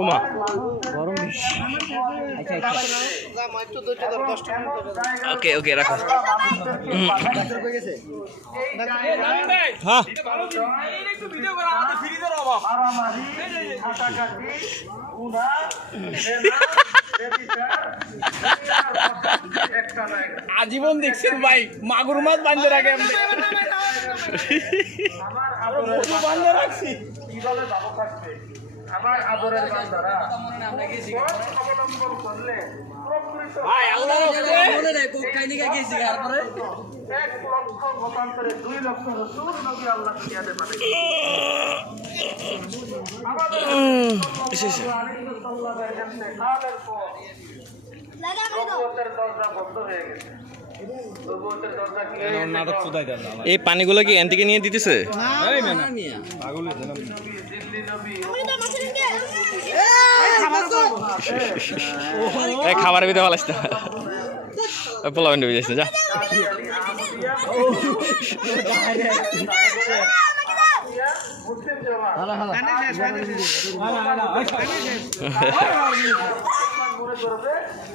ওমা ওকে ওকে রাখো হ্যাঁ আজীবন দেখছেন ভাই মাগুর মাছ বান্ধে রাখে বান্ধে রাখছি কিভাবে ভালো থাকবে আমার আদরের বান্দারা অবলম্বন করলে ভাই আল্লাহ মনে রে কোক খাইনি গেছি তারপরে 1 লক্ষ মতান্তরে 2 লক্ষ রাসূল নবী আল্লাহ দুনিয়াতে পাঠিয়েছেন আমাদের সাল্লাল্লাহু পর দরজা বন্ধ হয়ে গেছে। এই পানিগুলো কি এন থেকে নিয়ে দিতেছে খাবার ভিতরে ভালো আসতে পোলাবেন ডুবে যাচ্ছে যা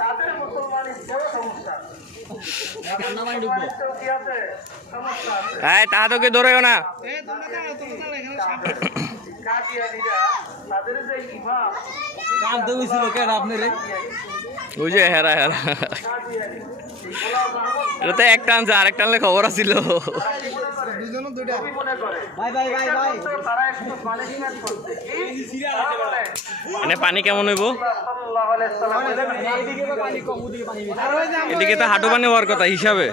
তাদের মুসলমানের বড় সমস্যা তাহা তোকে ধরেও না ওই যে হেরা হেরা এটা তো একটা আনছে আরেকটা আনলে খবর আছিল মানে পানি কেমন হইব এদিকে তো হাঁটু পানি হওয়ার কথা হিসাবে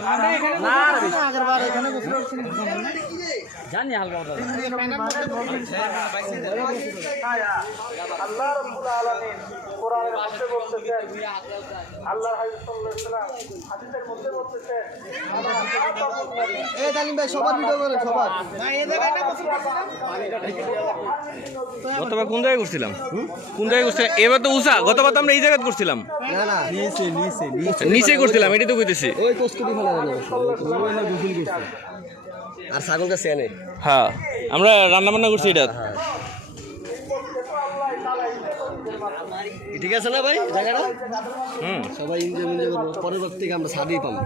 গতবার কোন জায়গায় করছিলাম এবার তো উষা গতবার তো আমরা এই জায়গায় করছিলাম নিচে করছিলাম এটাই তো কইতেছি আর ছাগল গাছে এনে হ্যাঁ আমরা রান্না বান্না করছি এটা ঠিক আছে না ভাই জায়গাটা সবাই এনজয় করবো পরবর্তী থেকে আমরা ছাড়ই পাবো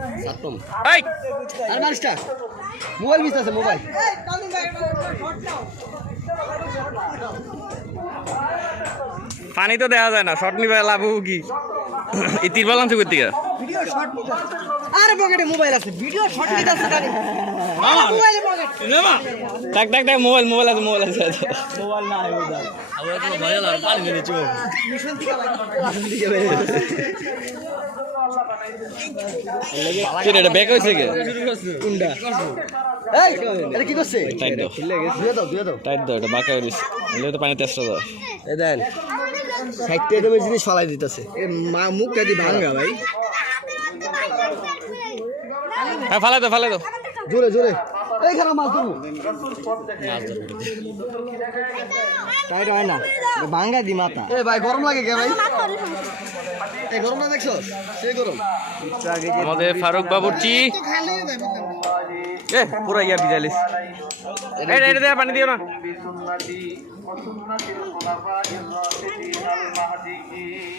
আর মানুষটা মোবাইল মিস আছে মোবাইল পানি তো দেখা যায় না শর্ট নিবে লাভ কি এই তিরপাল আনছে করতে ভিডিও শর্ট নিতে আরে পকেটে মোবাইল আছে ভিডিও শর্ট নিতে আছে জানি মোবাইলে পকেট নেমা টাক টাক টাক মোবাইল আছে মোবাইল না আইও দা আমরা তো ভালো আর পানি নিয়ে চো মিশন থেকে এটা ব্যাক হইছে কি কোনটা এই এটা কি করছে টাইট দাও দিয়ে দাও টাইট দাও এটা বাঁকা হইছে এলে তো পানি তেষ্টা দাও এই দেন সাইডে এরকম জিনিস ফলাই দিতেছে এ মুখটা দি ভাঙা ভাই হ্যাঁ ফালাই দাও জোরে জোরে এইখানে মাছ ধরবো টাইট হয় না ভাঙা দি মাথা এ ভাই গরম লাগে কে ভাই এই গরম না দেখছো সেই গরম আমাদের ফারুক বাবুর্চি এ পুরা ইয়া বিজালিস এটা দে পানি দিও না সুন্নতি ওয়া সুন্নাতিল খুলাফায়ে রাশিদিন আল মাহদিয়িন